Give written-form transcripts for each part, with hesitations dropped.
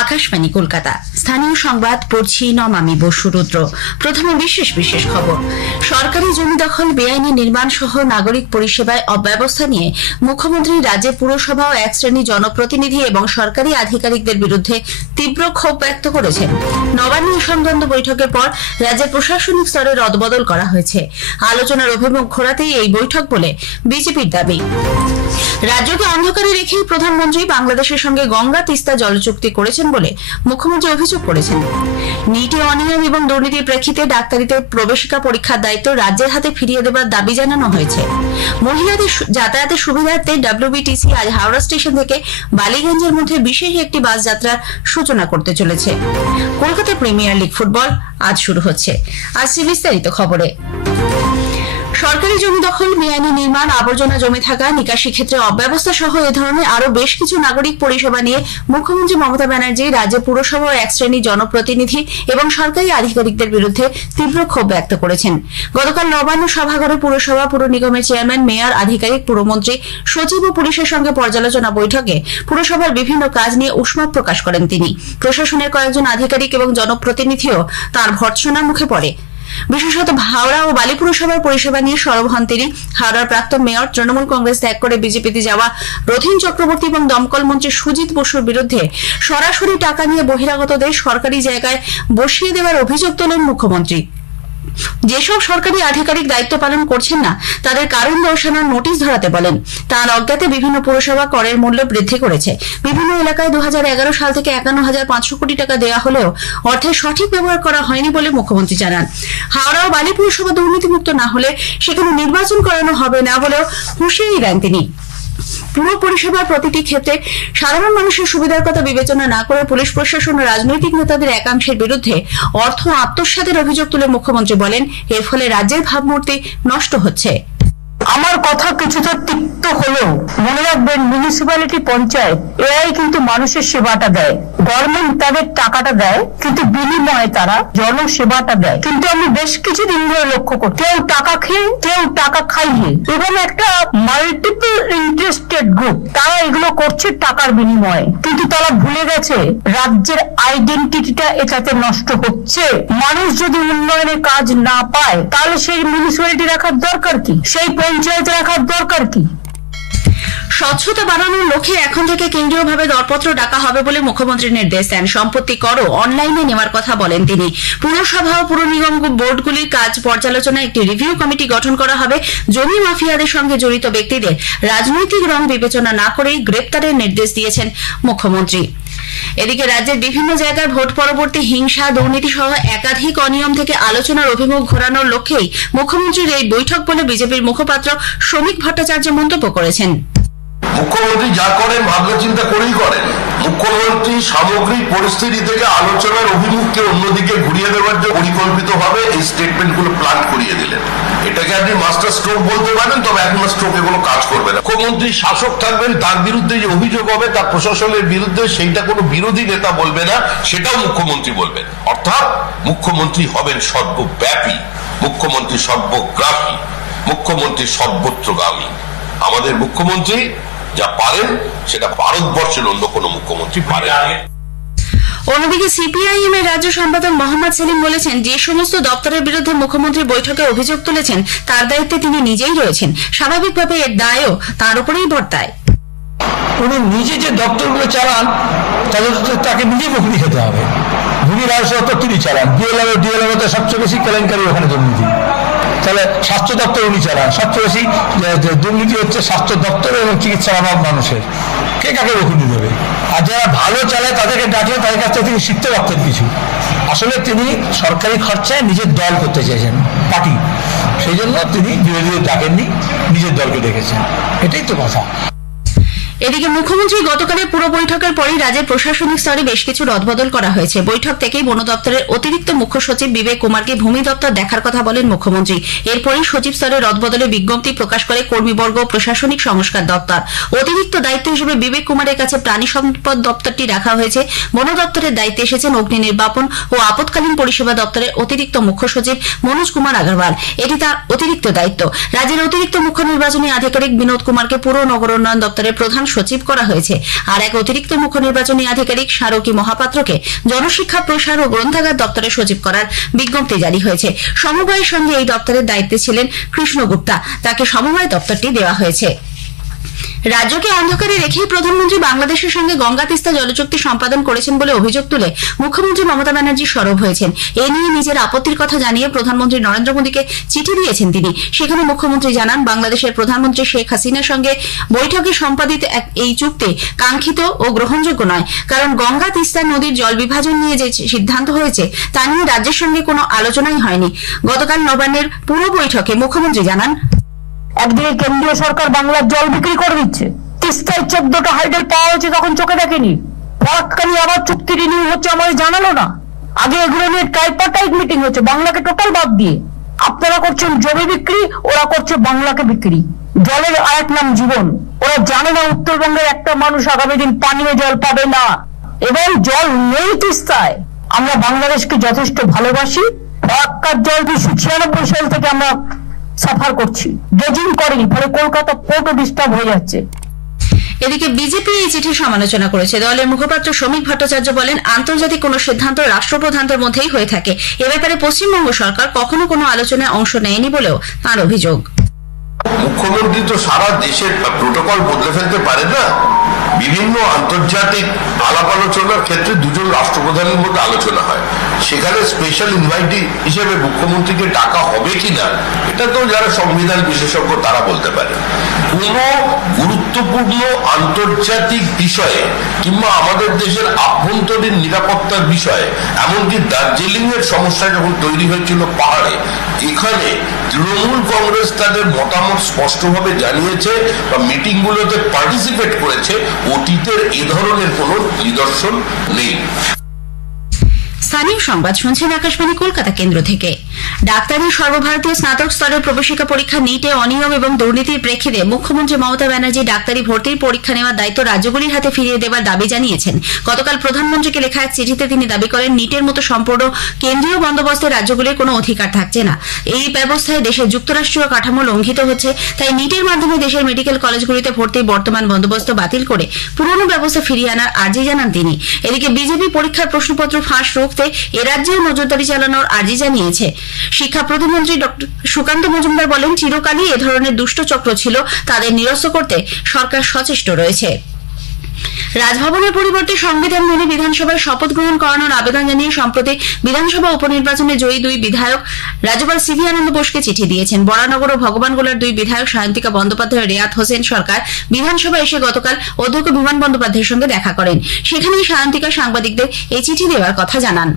আকাশবাণী কলকাতা। স্থানীয় সংবাদ পড়ছি নমামি বসু রুদ্র। প্রথমে বিশেষ খবর। সরকারি জমি দখল, বেআইনি নির্মাণ সহ নাগরিক পরিষেবায় অব্যবস্থা নিয়ে মুখ্যমন্ত্রী রাজ্যের পুরসভা ও এক শ্রেণী জনপ্রতিনিধি এবং সরকারি আধিকারিকদের বিরুদ্ধে তীব্র ক্ষোভ ব্যক্ত করেছেন। নবান্ন সংক্রান্ত বৈঠকের পর রাজ্যের প্রশাসনিক স্তরে রদবদল করা হয়েছে। আলোচনার অভিমুখ ঘোরাতেই এই বৈঠক বলে বিজেপির দাবি। রাজ্যকে অন্ধকারে রেখেই প্রধানমন্ত্রী বাংলাদেশের সঙ্গে গঙ্গা তিস্তা জল চুক্তি করেছেন বলে মুখ্যমন্ত্রী অভিযোগ করেছেন। নিটে অনিয়ম এবং দুর্নীতির প্রেক্ষিতে ডাক্তারিতে প্রবেশিকা পরীক্ষার দায়িত্ব রাজ্যের হাতে ফিরিয়ে দেবার দাবি জানানো হয়েছে। মহিলাদের যাতায়াতের সুবিধার্থে ডব্লিউবিটিসি আজ হাওড়া স্টেশন থেকে বালিগঞ্জের মধ্যে বিশেষ একটি বাস যাত্রার সূচনা করতে চলেছে। কলকাতা প্রিমিয়ার লিগ ফুটবল আজ শুরু হচ্ছে। আসছে বিস্তারিত খবরে। সরকারি জমি দখল, বেআইনি নির্মাণ, আবর্জনা জমে থাকা, নিকাশি ক্ষেত্রে অব্যবস্থা সহ এ ধরনের আরো বেশ কিছু নাগরিক পরিষেবা নিয়ে মুখ্যমন্ত্রী মমতা ব্যানার্জি রাজ্যে পুরসভা ও এক শ্রেণী জনপ্রতিনিধি এবং সরকারি আধিকারিকদের বিরুদ্ধে তীব্র ক্ষোভ ব্যক্ত করেছেন। গতকাল নবান্ন সভাঘরে পুরসভা, পুর নিগমের চেয়ারম্যান, মেয়র, আধিকারিক, পুরমন্ত্রী, সচিব ও পুলিশের সঙ্গে পর্যালোচনা বৈঠকে পুরসভার বিভিন্ন কাজ নিয়ে উষ্মা প্রকাশ করেন তিনি। প্রশাসনের কয়েকজন আধিকারিক এবং জনপ্রতিনিধিও তাঁর ভর্ৎসনার মুখে পড়ে। বিশেষত হাওড়া ও বালি পুরসভার পরিষেবা নিয়ে সরব হন তিনি। হাওড়ার প্রাক্তন মেয়র, তৃণমূল কংগ্রেস ত্যাগ করে বিজেপিতে যাওয়া রথীন চক্রবর্তী এবং দমকল মন্ত্রী সুজিত বসুর বিরুদ্ধে সরাসরি টাকা নিয়ে বহিরাগতদের সরকারি জায়গায় বসিয়ে দেওয়ার অভিযোগ তোলেন মুখ্যমন্ত্রী। যেসব সরকারি আধিকারিক দায়িত্ব পালন করছেন না তাদের কারণ দর্শানোর নোটিশ ধরাতে বলেন। তার অজ্ঞাতে বিভিন্ন পুরসভা করের মূল্য বৃদ্ধি করেছে। বিভিন্ন এলাকায় 2011 সাল থেকে 51,500 কোটি টাকা দেওয়া হলেও অর্থের সঠিক ব্যবহার করা হয়নি বলে মুখ্যমন্ত্রী জানান। হাওড়া ও বালি পুরসভা দুর্নীতিমুক্ত না হলে সেখানে নির্বাচন করানো হবে না বলেও হুঁশিয়ারি দেন তিনি। পুর পরিষেবার প্রতিটি ক্ষেত্রে সাধারণ মানুষের সুবিধার কথা বিবেচনা না করে পুলিশ প্রশাসন ও রাজনৈতিক নেতাদের একাংশের বিরুদ্ধে অর্থ আত্মসাতের অভিযোগ তুলে মুখ্যমন্ত্রী বলেন, এর ফলে রাজ্যের ভাবমূর্তি নষ্ট হচ্ছে। আমার কথা কিছুটা তিক্ত হলেও মনে রাখবেন, মিউনিসিপ্যালিটি, পঞ্চায়েত এরাই কিন্তু মানুষের সেবাটা দেয়। গভর্নমেন্ট তাদের টাকাটা দেয়, কিন্তু বিনিময়ে তারা জনসেবাটা দেয়। কিন্তু আমি বেশ কিছুদিন ধরে লক্ষ্য করি, কেউ টাকা খেয়ে, কেউ টাকা খাইয়ে, এবং একটা মাল্টিপল ইন্টারেস্টেড গ্রুপ, তারা এগুলো করছে টাকার বিনিময়ে। কিন্তু তারা ভুলে গেছে রাজ্যের আইডেন্টিটিটা এটাতে নষ্ট হচ্ছে। মানুষ যদি উন্নয়নের কাজ না পায় তাহলে সেই মিউনিসিপ্যালিটি রাখার দরকার কি, সেই পঞ্চায়েত রাখার দরকার কি? স্বচ্ছতা বাড়ানোর লক্ষ্যে এখন থেকে কেন্দ্রীয়ভাবে দরপত্র ডাকা হবে বলে মুখ্যমন্ত্রী নির্দেশ দেন। সম্পত্তি করও অনলাইনে নেওয়ার কথা বলেন তিনি। পুরসভা ও পুর নিগম বোর্ডগুলির কাজ পর্যালোচনায় একটি রিভিউ কমিটি গঠন করা হবে। জমি মাফিয়াদের সঙ্গে জড়িত ব্যক্তিদের রাজনৈতিক রং বিবেচনা না করেই গ্রেপ্তারের নির্দেশ দিয়েছেন মুখ্যমন্ত্রী। এদিকে রাজ্যের বিভিন্ন জায়গায় ভোট পরবর্তী হিংসা, দুর্নীতি সহ একাধিক অনিয়ম থেকে আলোচনার অভিমুখ ঘোরানোর লক্ষ্যেই মুখ্যমন্ত্রীর এই বৈঠক বলে বিজেপির মুখপাত্র শ্রমিক ভট্টাচার্য মন্তব্য করেছেন। মুখ্যমন্ত্রী যা করেন ভাগ্য চিন্তা করেই করেন। মুখ্যমন্ত্রী সামগ্রিক পরিস্থিতি থেকে আলোচনার অভিমুখকে অন্যদিকে ঘুরিয়ে দেওয়ার জন্য পরিকল্পিতভাবে এই স্টেটমেন্টগুলো প্ল্যান করিয়ে দিলেন। এটাকে আপনি মাস্টার স্ট্রোক বলতে পারেন, তবে এক মাস স্ট্রোকে কোনো কাজ করবে না। মুখ্যমন্ত্রী শাসক থাকবেন, তার বিরুদ্ধে যে অভিযোগ হবে তার প্রশাসনের বিরুদ্ধে, সেইটা কোনো বিরোধী নেতা বলবে না, সেটাও মুখ্যমন্ত্রী বলবেন। অর্থাৎ মুখ্যমন্ত্রী হবেন সর্বব্যাপী, মুখ্যমন্ত্রী সর্বগ্রাহী, মুখ্যমন্ত্রী সর্বত্রগামী। আমাদের মুখ্যমন্ত্রী যা পারেন সেটা ভারতবর্ষের অন্য কোনো মুখ্যমন্ত্রী পারে না। অন্যদিকে সিপিআইএম এর রাজ্য সম্পাদক মোহাম্মদ সেলিম বলেছেন, যে সমস্ত দপ্তরের বিরুদ্ধে মুখ্যমন্ত্রী বৈঠকে অভিযোগ তুলেছেন তার দায়িত্বে তিনি নিজেই রয়েছেন। স্বাভাবিকভাবে এর দায়ও তার উপরেই বর্তায়। উনি নিজে যে দপ্তরগুলো চালান তাকে নিজে বকরি খেতে হবে। ভূমি রাজস্ব দপ্তর তিনি চালান, ডিএলএম সবচেয়ে বেশি কেলেঙ্কারি ওখানে দুর্নীতি। তাহলে স্বাস্থ্য দপ্তর উনি চালান, সবচেয়ে বেশি দুর্নীতি হচ্ছে স্বাস্থ্য দপ্তর এবং চিকিৎসার অভাব মানুষের। কে কাকে বকুনি দেবে? আর যারা ভালো চালায় তাদেরকে ডাকলে তাদের কাছ থেকে তিনি শিখতে পারতেন কিছু। আসলে তিনি সরকারি খরচায় নিজের দল করতে চেয়েছেন, পার্টি, সেই জন্য তিনি বিরোধীদের ডাকেননি, নিজের দলকে ডেকেছেন। এটাই তো কথা। এদিকে মুখ্যমন্ত্রী গতকালের পুরো বৈঠকের পরই রাজ্যের প্রশাসনিক স্তরে বেশ কিছু রদবদল করা হয়েছে। বৈঠক থেকেই বন দপ্তরের অতিরিক্ত মুখ্য সচিব বিবেক কুমারকে ভূমি দপ্তর দেখার কথা বলেন মুখ্যমন্ত্রী। এরপরই সচিব স্তরে রদবদলে বিজ্ঞপ্তি প্রকাশ করে কর্মীবর্গ প্রশাসনিক সংস্কার দপ্তর। অতিরিক্ত দায়িত্ব হিসেবে বিবেক কুমারের কাছে প্রাণী সম্পদ দপ্তরটি রাখা হয়েছে। বন দপ্তরের দায়িত্বে এসেছেন অগ্নি নির্বাপন ও আপৎকালীন পরিষেবা দপ্তরের অতিরিক্ত মুখ্য সচিব মনোজ কুমার আগরওয়াল। এটি তার অতিরিক্ত দায়িত্ব। রাজ্যের অতিরিক্ত মুখ্য নির্বাচনী আধিকারিক বিনোদ কুমারকে পুর নগর উন্নয়ন দপ্তরের প্রধান সচিব করা হয়েছে। আর এক অতিরিক্ত মুখ্য নির্বাচনী আধিকারিক স্মারকী মহাপাত্রকে জনশিক্ষা প্রসার ও গ্রন্থাগার দপ্তরে সচিব করার বিজ্ঞপ্তি জারি হয়েছে। সমবায়ের সঙ্গে এই দপ্তরের দায়িত্বে ছিলেন কৃষ্ণ গুপ্তা, তাকে সমবায় দপ্তরটি দেওয়া হয়েছে। রাজ্যকে অন্ধকারে রেখেই প্রধানমন্ত্রী বাংলাদেশের সঙ্গে গঙ্গা তিস্তা জলচুক্তি সম্পাদন করেছেন বলে অভিযোগ তুলে মুখ্যমন্ত্রী মমতা ব্যানার্জি সরব হয়েছেন। এ নিয়ে নিজের আপত্তির কথা জানিয়ে প্রধানমন্ত্রী নরেন্দ্র মোদীকে চিঠি দিয়েছেন তিনি। সেখানে মুখ্যমন্ত্রী জানান, বাংলাদেশের প্রধানমন্ত্রী শেখ হাসিনার সঙ্গে বৈঠকে সম্পাদিত এই চুক্তি কাঙ্ক্ষিত ও গ্রহণযোগ্য নয়, কারণ গঙ্গা তিস্তা নদীর জল বিভাজন নিয়ে যে সিদ্ধান্ত হয়েছে তা নিয়ে রাজ্যের সঙ্গে কোনো আলোচনাই হয়নি। গতকাল নবান্নের পুরো বৈঠকে মুখ্যমন্ত্রী জানান, একদিকে কেন্দ্রীয় সরকার বাংলার জল বিক্রি করে দিচ্ছে, তিস্তায় 14টা হাইডেল পাওয়া হয়েছে, তখন চোখে দেখেনি। ফরাক্কানি আবার চুক্তি রিনিউ হচ্ছে, আমাদের জানালো না। আগে এগুলো নিয়ে ট্রাইপার্টাইট মিটিং হচ্ছে, বাংলাকে টোটাল বাদ দিয়ে। আপনারা করছেন জমি বিক্রি, ওরা করছে বাংলাকে বিক্রি। জলের আরেক নাম জীবন। ওরা জানে না উত্তরবঙ্গের একটা মানুষ আগামী দিন পানীয় জল পাবে না, এবং জল নেই তিস্তায়। আমরা বাংলাদেশকে যথেষ্ট ভালোবাসি। ফরাক্কার জল 1996 সাল থেকে আমরা সাফার করছি, ড্রেজিং করেনি, ফলে কলকাতা পোর্টও ডিস্টার্ব হয়ে যাচ্ছে। এদিকে বিজেপি এই চিঠির সমালোচনা করেছে। দলের মুখপাত্র শ্রমিক ভট্টাচার্য বলেন, আন্তর্জাতিক কোনো সিদ্ধান্ত রাষ্ট্রপ্রধানদের মধ্যেই হয়ে থাকে। এ ব্যাপারে পশ্চিমবঙ্গ সরকার কখনো কোনো আলোচনায় অংশ নেয়নি বলেও তাঁর অভিযোগ। মুখ্যমন্ত্রী তো সারা দেশের প্রোটোকল বদলে ফেলতে পারে না। বিভিন্ন আন্তর্জাতিক আলাপ আলোচনার ক্ষেত্রে দুজন রাষ্ট্রপ্রধানের মধ্যে আলোচনা হয়, সেখানে স্পেশাল ইনভাইটি হিসেবে মুখ্যমন্ত্রীকে ডাকা হবে কিনা এটা তো যারা সংবিধান বিশেষজ্ঞ তারা বলতে পারে। কোন গুরুত্বপূর্ণ আন্তর্জাতিক বিষয়ে কিংবা আমাদের দেশের আভ্যন্তরীণ নিরাপত্তার বিষয়ে, এমনকি দার্জিলিং এর সমস্যা যখন তৈরি হয়েছিল পাহাড়ে, এখানে তৃণমূল কংগ্রেস তাদের মতামত স্পষ্টভাবে জানিয়েছে বা মিটিংগুলোতে পার্টিসিপেট করেছে। অতীতের এ ধরনের কোনো নিদর্শন নেই। স্থানীয় সংবাদ শুনছেন আকাশবাণী কলকাতা কেন্দ্র থেকে। ডাক্তারি সর্বভারতীয় স্নাতক স্তরের প্রবেশিকা পরীক্ষা নিটে অনিয়ম এবং দুর্নীতির প্রেক্ষিতে মুখ্যমন্ত্রী মমতা ব্যানার্জি ডাক্তারি ভর্তির পরীক্ষা নেওয়ার দায়িত্ব রাজ্যগুলির হাতে ফিরিয়ে দেওয়ার দাবি জানিয়েছেন। গতকাল প্রধানমন্ত্রীকে লেখা এক চিঠিতে তিনি দাবি করেন, নিটের মতো সম্পূর্ণ কেন্দ্রীয় বন্দোবস্তে রাজ্যগুলির কোনো অধিকার থাকছে না। এই ব্যবস্থায় দেশের যুক্তরাষ্ট্রীয় কাঠামো লঙ্ঘিত হচ্ছে। তাই নিটের মাধ্যমে দেশের মেডিকেল কলেজগুলিতে ভর্তির বর্তমান বন্দোবস্ত বাতিল করে পুরনো ব্যবস্থা ফিরিয়ে আনার আর্জি জানান তিনি। এদিকে বিজেপি পরীক্ষার প্রশ্নপত্র ফাঁস রুখতে এ রাজ্যেও নজরদারি চালানোর আর্জি জানিয়েছে। শিক্ষা প্রতিমন্ত্রী ডক্টর সুকান্ত মজুমদার বলেন, চিরকালই এ ধরনের দুষ্ট চক্র ছিল, তাদের নিরস্ত করতে সরকার সচেষ্ট রয়েছে। রাজভবনের পরিবর্তে সংবিধান মেনে বিধানসভায় শপথ গ্রহণ করানোর আবেদন জানিয়ে সম্প্রতি বিধানসভা উপনির্বাচনে জয়ী 2 বিধায়ক রাজ্যপাল সিভি আনন্দ বোসকে চিঠি দিয়েছেন। বরানগর ও ভগবানগোলার 2 বিধায়ক সায়ন্তিকা বন্দ্যোপাধ্যায় ও রেয়াত হোসেন সরকার বিধানসভায় এসে গতকাল অধ্যক্ষ বিমান বন্দ্যোপাধ্যায়ের সঙ্গে দেখা করেন। সেখানেই সায়ন্তিকা সাংবাদিকদের এই চিঠি দেওয়ার কথা জানান।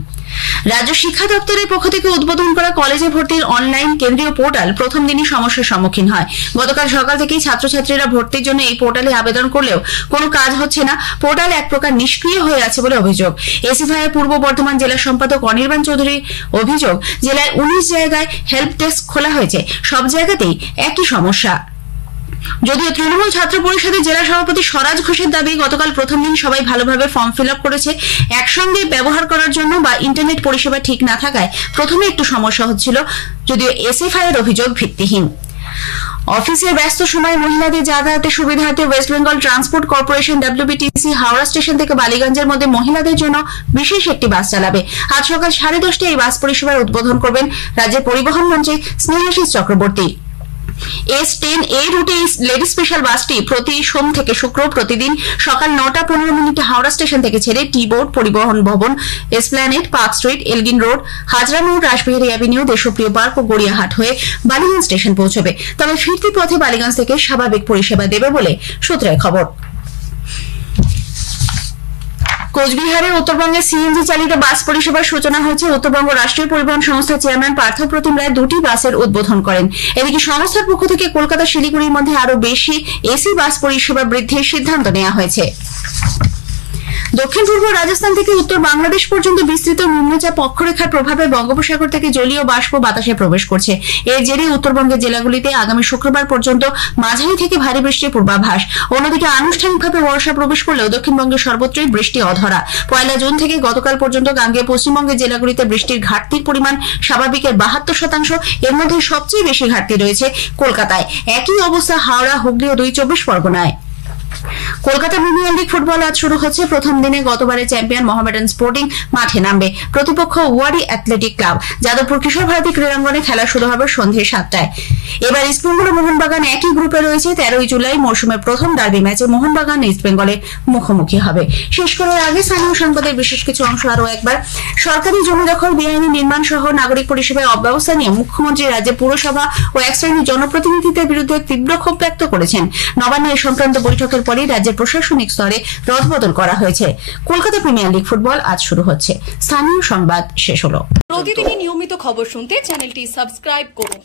রাজ্য শিক্ষা দপ্তরের পক্ষ থেকে উদ্বোধন করা কলেজে ভর্তির অনলাইন কেন্দ্রীয় পোর্টাল প্রথম দিনই সমস্যার সম্মুখীন হয়। গতকাল সকাল থেকেই ছাত্রছাত্রীরা ভর্তির জন্য এই পোর্টালে আবেদন করলেও কোনো কাজ হচ্ছে না। পোর্টাল এক প্রকার নিষ্ক্রিয় হয়ে আছে বলে অভিযোগ। এসএফআইয়ের পূর্ব বর্ধমান জেলা সম্পাদক অনির্বাণ চৌধুরীর অভিযোগ, জেলায় 19 জায়গায় হেল্প ডেস্ক খোলা হয়েছে, সব জায়গাতেই একই সমস্যা। যদিও তৃণমূল ছাত্র পরিষদের জেলা সভাপতি স্বরাজ ঘোষের দাবি, গতকাল প্রথম দিন সবাই ভালোভাবে ফর্ম ফিল আপ করেছে। একসঙ্গে ব্যবহার করার জন্য বা ইন্টারনেট পরিষেবা ঠিক না থাকায় প্রথমে একটু সমস্যা হচ্ছিল, যদিও এসএফআই এর অভিযোগ ভিত্তিহীন। অফিসের ব্যস্ত সময় মহিলাদের যাতায়াতের সুবিধার্থে West Bengal transport corporation WBTC Howrah station থেকে বালিগঞ্জের মধ্যে মহিলাদের জন্য বিশেষ একটি বাস চালাবে। আজ সকাল 10:30টায় এই বাস পরিষেবার উদ্বোধন করবেন রাজ্যের পরিবহন মন্ত্রী স্নেহাশিস চক্রবর্তী। S10A রুটে এই লেডি স্পেশাল বাসটি প্রতি সোম থেকে শুক্র প্রতিদিন সকাল 9:15 হাওড়া স্টেশন থেকে ছেড়ে টি বোর্ড, পরিবহন ভবন, Esplanade, park street, Elgin road, Hazra মোড়, রাসবিহারী অ্যাভিনিউ, দেশপ্রিয় পার্ক ও গড়িয়াহাট হয়ে বালিগঞ্জ স্টেশন পৌঁছবে। তবে ফিরতি পথে বালিগঞ্জ থেকে স্বাভাবিক পরিষেবা দেবে বলে সূত্রের খবর। কোচবিহারের উত্তরবঙ্গে সিএনজি চালিত বাস পরিষেবার সূচনা হয়েছে। উত্তরবঙ্গ রাষ্ট্রীয় পরিবহন সংস্থার চেয়ারম্যান পার্থ প্রতিম রায় 2টি বাসের উদ্বোধন করেন। এদিকে সংস্থার পক্ষ থেকে কলকাতা শিলিগুড়ির মধ্যে আরো বেশি এসি বাস পরিষেবা বৃদ্ধির সিদ্ধান্ত নেওয়া হয়েছে। দক্ষিণ পূর্ব রাজস্থান থেকে উত্তর বাংলাদেশ পর্যন্ত বিস্তৃত নিম্নচাপ অক্ষরেখার প্রভাবে বঙ্গোপসাগর থেকে জলীয় বাষ্প বাতাসে প্রবেশ করছে। এর জেরে উত্তরবঙ্গের জেলাগুলিতে আগামী শুক্রবার পর্যন্ত মাঝারি থেকে ভারী বৃষ্টির পূর্বাভাস। অন্যদিকে আনুষ্ঠানিকভাবে বর্ষা প্রবেশ করলেও দক্ষিণবঙ্গের সর্বত্রই বৃষ্টি অধরা। 1 জুন থেকে গতকাল পর্যন্ত গাঙ্গেয় পশ্চিমবঙ্গের জেলাগুলিতে বৃষ্টির ঘাটতির পরিমাণ স্বাভাবিকের 72%। এর মধ্যে সবচেয়ে বেশি ঘাটতি রয়েছে কলকাতায়। একই অবস্থা হাওড়া, হুগলি ও 2 চব্বিশ পরগনায়। কলকাতা প্রিমিয়ার লিগ ফুটবল আজ শুরু হচ্ছে। প্রথম দিনে গতবারের চ্যাম্পিয়ন মোহামেডান স্পোর্টিং মাঠে নামবে। প্রতিপক্ষ ওয়ারি অ্যাথলেটিক ক্লাব। যাদবপুর কিশোর ভারতী ক্রীড়াঙ্গনে খেলা শুরু হবে সন্ধ্যে 7টায়। এবার ইস্টবেঙ্গল ও মোহনবাগান একই গ্রুপে রয়েছে। 13 জুলাই মৌসুমের প্রথম ডার্বি ম্যাচে মোহনবাগান ইস্টবেঙ্গলের মুখোমুখি হবে। শেষ করার আগে স্থানীয় সংবাদের বিশেষ কিছু অংশ আরও একবার। সরকারি জমি দখল, বেআইনি নির্মাণ সহ নাগরিক পরিষেবায় অব্যবস্থা নিয়ে মুখ্যমন্ত্রী রাজ্যে পুরসভা ও এক শ্রেণীর জনপ্রতিনিধিদের বিরুদ্ধে তীব্র ক্ষোভ ব্যক্ত করেছেন। নবান্নে এ সংক্রান্ত বৈঠকের পরই রাজ্যের প্রশাসনিক স্তরে রদবদল করা হয়েছে। কলকাতা প্রিমিয়ার লিগ ফুটবল আজ শুরু হচ্ছে। স্থানীয় সংবাদ শেষ হলো। প্রতিদিনই নিয়মিত খবর শুনতে চ্যানেলটি সাবস্ক্রাইব করুন।